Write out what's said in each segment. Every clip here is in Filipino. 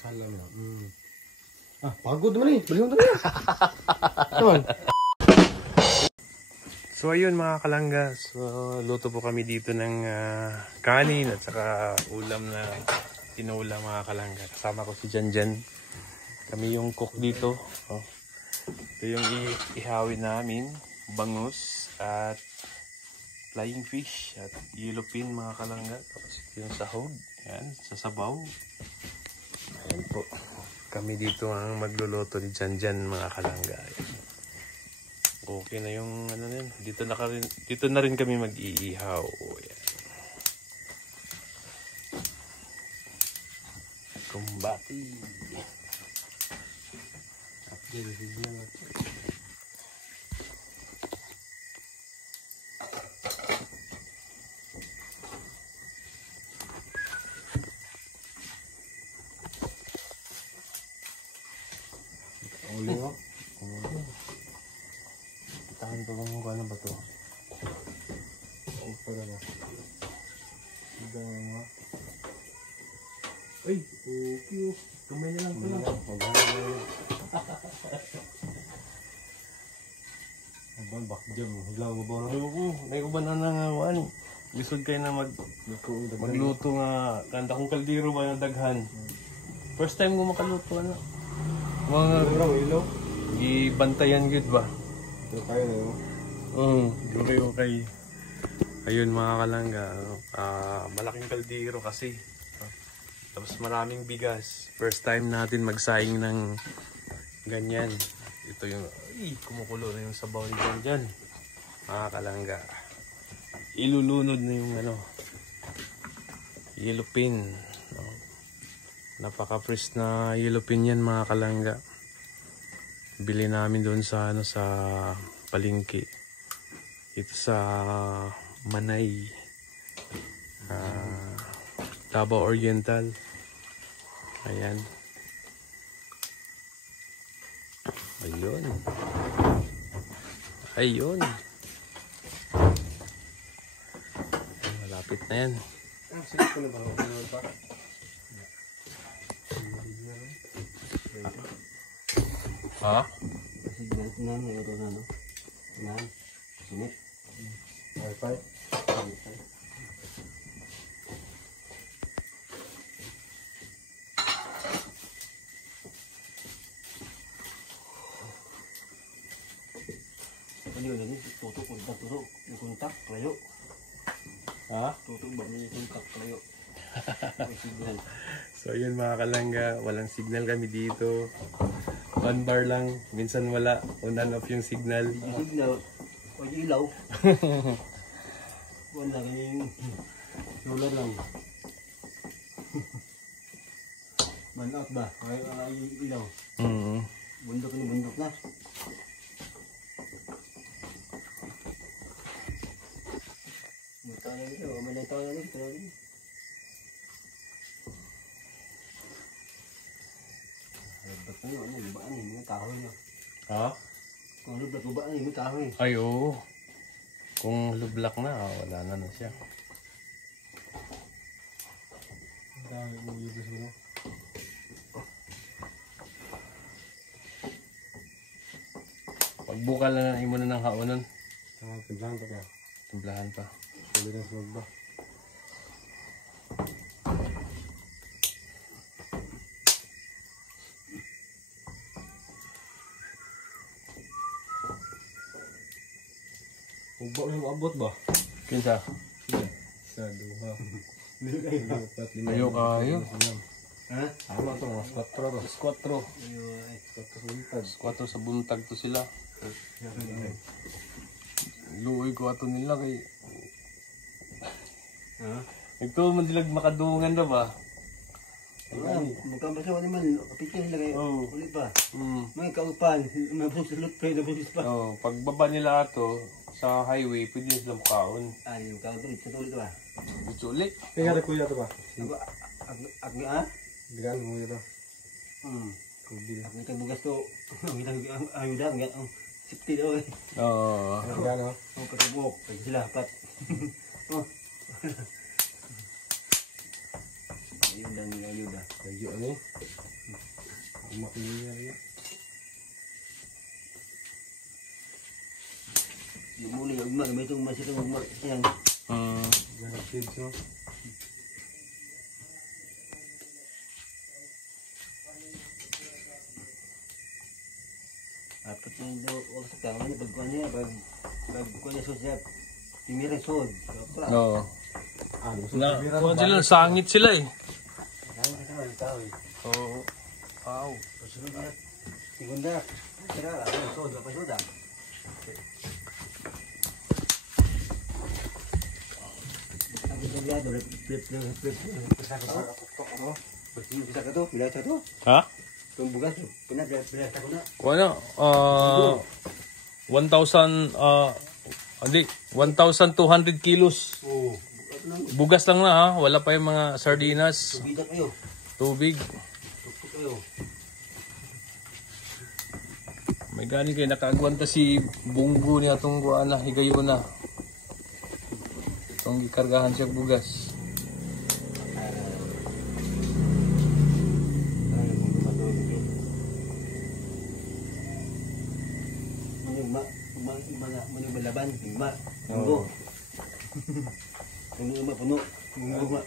Salam na. Pagod mo rin. Balik mo rin. Naman. So ayun mga kalangga, so luto po kami dito ng kanin at saka ulam na tinulam mga kalangga. Kasama ko si Janjan. Kami yung cook dito. Oh. Ito yung ihawin namin, bangus at flying fish at yellowfin mga kalangga. Tapos yung sahog, yan, sa sabaw. Ayan po. Kami dito ang magluluto ni Janjan mga kalangga. Ayan. Okay na yung ano na yun. Dito na rin kami mag-iihaw. Ayan. Kumbati. Uli mo. Tahan to kung ano ba to? Ang pala na. Hanggang mo. Ay, okay. Kamay na lang pala. Abang bak jam. Higlaw mo ba? Ayoko. Naikuban na nangawan. Lisod kayo na magluto nga. Kanta kong kaldero ba na daghan. First time ko makaluto ano. Mga ilaw. gibantayan gud ba? Ito kayo na yun. Okay. Ayun mga kalangga, malaking kaldero kasi. Tapos maraming bigas. First time natin magsaing ng ganyan. Ito yung, kumukulo na yung sabaw ni Janjan. Mga kalangga. Ilulunod na yung yellowfin. Napaka-fresh na yellowfin yan mga kalangga. Bili namin doon sa sa palengke. Ito sa Manay. Davao Oriental. Ayan. Ayun. Ayun. Malapit na yan. Sige ko na ba? Ano ba? Ha? Kasi galit na may ito na, no? Na, sunit. Wi-Fi? Wi-Fi. Ano yun? Tutok, tutok. Yung kontak, layo. Ha? Tutok ba? Yung kontak, layo. May signal. So yun mga kalangga, walang signal kami dito. 1 bar lang, minsan wala, on and off yung signal. Yung signal, o yung ilaw. Wala, ganyan yung solar lang. Man out ba? Ay yung ilaw. Bundok na bundok na. Magkala nito, may naitawa na nito. Lubak na yun, ano ba? May kahoy na. Ha? Kung lubak ba? May kahoy. Ay oo. Kung lublak na, wala na siya. Ang dami mong libros mo. Pagbukal na mo na ng haonon. Timplahan pa kaya? Timplahan pa. Tuloy na sunod ba? Huwag na yung abot ba? Kinsa? Sa duha. Ayo kayo. Ha? Tama ito, mga 4 ro. 4 sa buntag to sila. Luoy ko ato nila kay. Ha? Ito man sila makadungan na ba? Mukhang basta wala man, kapityan sila kayo. Ulit pa. May kaupan, may busilot pa, nabusis pa. Pagbaba nila ato sa highway, pwede sila makaon. Ay, yung kautulit, sa tulit ba? Ito ulit. Tingnan ko yata ba? Agni ah? Bigan mo yata. Kubil. Agni kang bugas to. Agni kang ayuda, ang sipti daw eh. Oo. Bigan o. Ang katubok, pwede sila, pat. Ayun. dan ayuda. Lagi ano? Makliya ya. Yung muli, yung may itong masito mag yan. Jangan kids no. Apat yung wag sa kama niya, pagkuhan niya, pagkuhan niya sosya, timirang sod. Oo. Ano? Na, kuha sila, sangit sila eh. Kaya ka naman, tao eh. Oo. Wow. Pasunod na, segunda, tira, sod, pasunod ah. Ang gagado, flip, pisa ka to, pila ka to. Ha? Itong bugas, pila ko na. Kuha na, 1,000, hindi, 1,200 kilos. Oo. Bugas lang na ha, wala pa yung mga sardinas, Subida kayo. tubig. Tuktok kayo. May gani kayo, nakaagwanta si Bunggo niya itong na, higayo na. Itong ikargahan siya bugas. Manibalaban, higma. Munggo. Munggo puno. Munggo ma.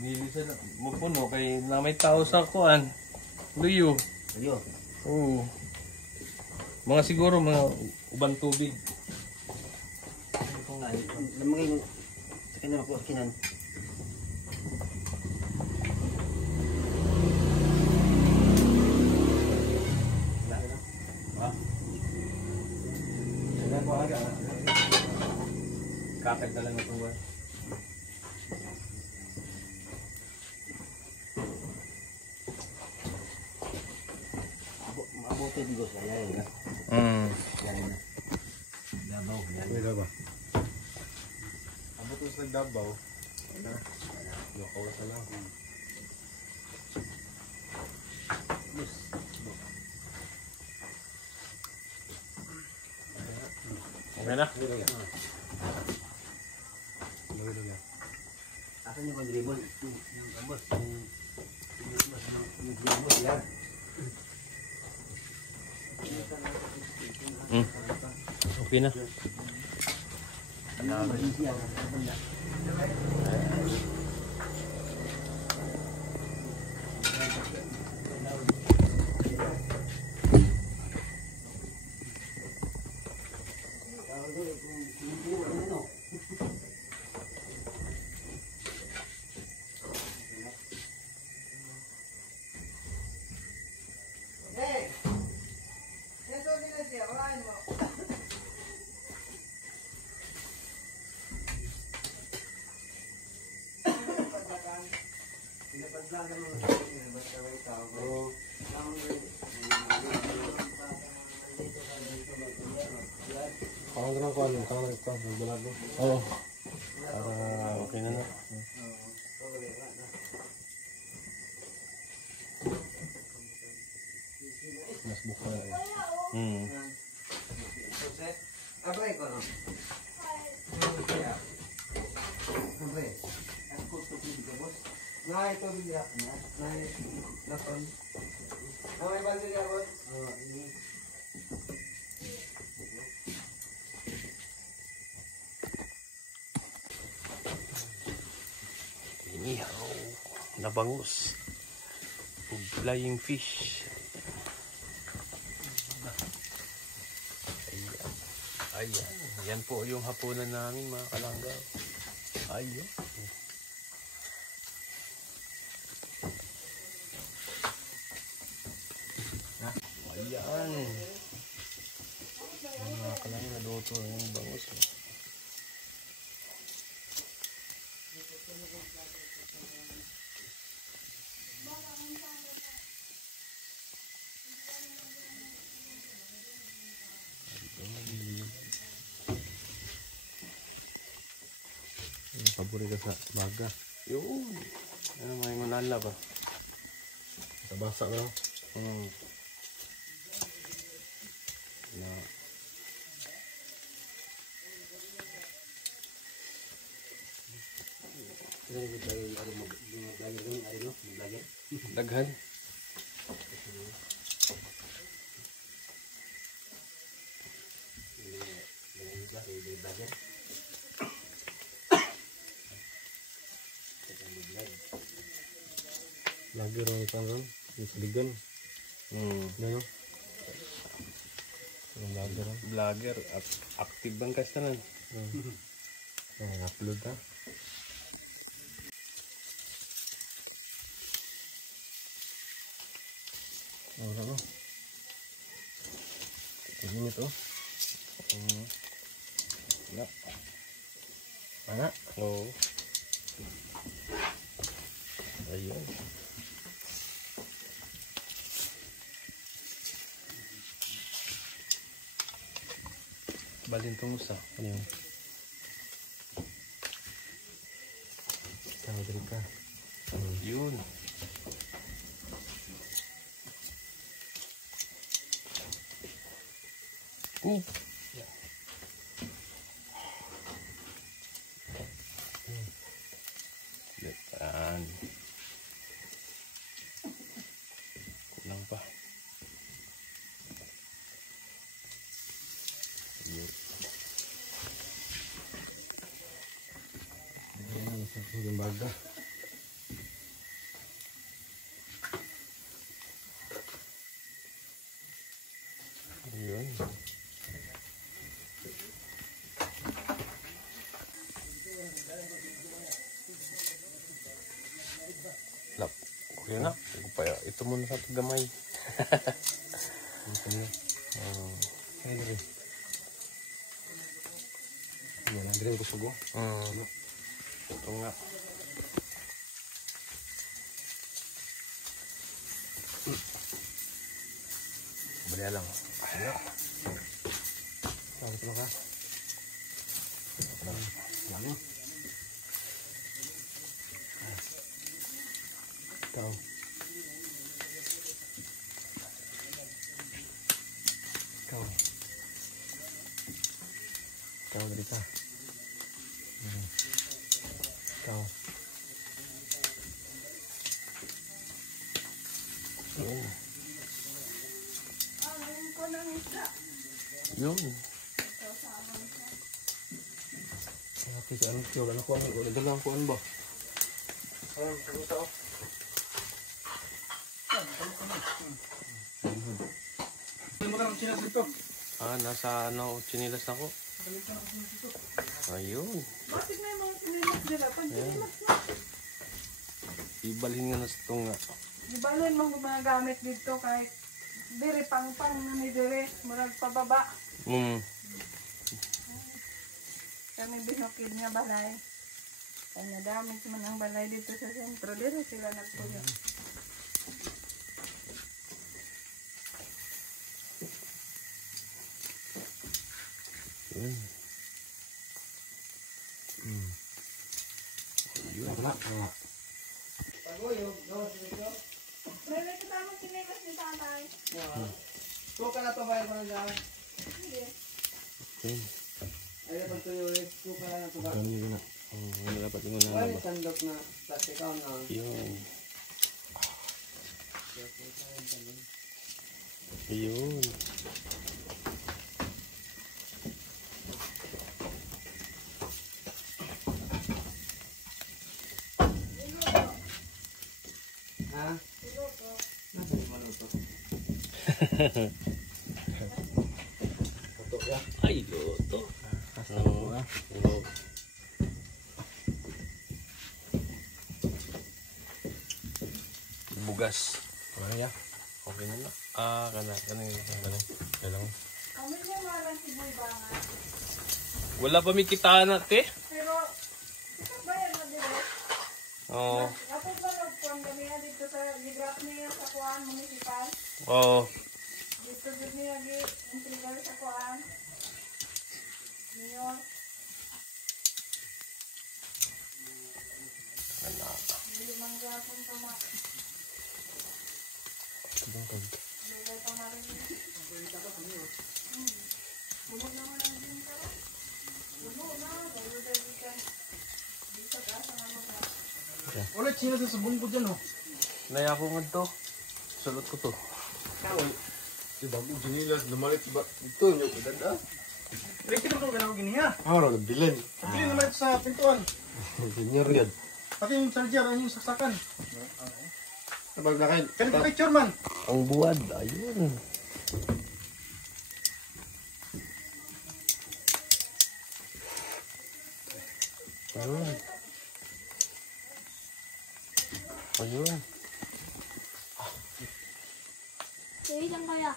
Bilisan na, magpuno kay na may tao sa kuan. Luyo. Ayo. Oo. Mga siguro mga uban tubig. Kung nga, namagay sa kanya makuha Kapit na lang itong buwan. Mabuti dito sa yan na. Yan na. Dabaw. Yan. Pwede ba? Abot sa nagdabaw. Yung oras na lang. Okay na? Asan yung dribble? Yung ambos. Yung ambos yan. Okay na. Parang ganun ko ano, parang ito, nagbalag mo. Oo. Para okay na na. Mas buka na eh. Abre ko no. Abre. Ako to di ka boss. Na ito bigla na. Na lapon. May balik ya boss. Ini. Inihaw na bangus. Flying fish. Ayan. Yan po yung hapunan namin mga kalangga. Ayan. Ayan. Mga kalangga, luto yung bangus. Paborito sa baga. Yun. Ano may ngunala ba? Sa basa na. Na. Daghan. Lagi orang tangan, yung saligan. Ano? Vlogger. Active bang kasanan? Upload ha. Ano? Ini ito. Wala. Mana? Oo. Ayun. Balin tong usa. Ano yun? Sama dari ka. Yun. Yan. Kulang pa. Yun. Ayan, sa yung baga. Yun. Lap. Okay na. Ito muna sa gamay. Ayan rin. Ayan, ang rin ko sugo. Ito nga. Baliya lang. Ayan. Sabi ko ka. Yan. Ikaw. Ikaw. Ikaw dari ka. Ikaw. Yun. Yun. Tapi si ano siya, ano ko ang dalang kuan ba? Ayun, pumunta ako. Nasa ano, chinilas ako. Ayun. Bakit na yung mga sinilas nila? Pag-sinilas na. Ibalhin nga na sa ito nga. Ibalin mo mga gamit dito kahit diri pang-pang na ni diri. Murag pababa. Kami binukid nga balay. Kaya nadamit man ang balay dito sa sentro. Diri sila nagpuyo. Yun. Yun. May katamang sinilas ni tatay. Suka na to ba yung dyan? Yun. Ayun, pag tuyo ulit, suka na to ba? Ano dapat yung una Wala ba? sandok na plastic out na. Yun. Yun. Ha? Nasa yung maluto? Tutok ya? Ay, luto. Hasta ko ha? Bugas. Ano ya? Okay na na. Kana. Kami niya marang si Boy Bangat. Wala pa may kitaan natin. Pero, ito ba yan na diri? Oo. Ako ba nagpuan kami dito sa gigrap niya sa Kuan Municipal? Oo. Dito din niya gi-intrigal sa Kuan. Niyo, Kana. hindi man gapon to ma. Lugay pa na rin. Bumog naman ang din ka. Bumog na, lalo dahil ka. Dito ka sa mga Wala chino sa sabon ko dyan, oh. Naya ko nga to. Sulot ko to. Si bagong sinilas, lumalit ba? Ito, yung kaganda. Ready mo itong ganang giniha. Ah, nagbilan. Pagpili naman ito sa pintuan. Senior yan. Pati yung charger, yung saksakan. Sabag na kayo. Ganito picture man. Ang buwad. Ayun. Ayun. Ayun. Kaya kaya.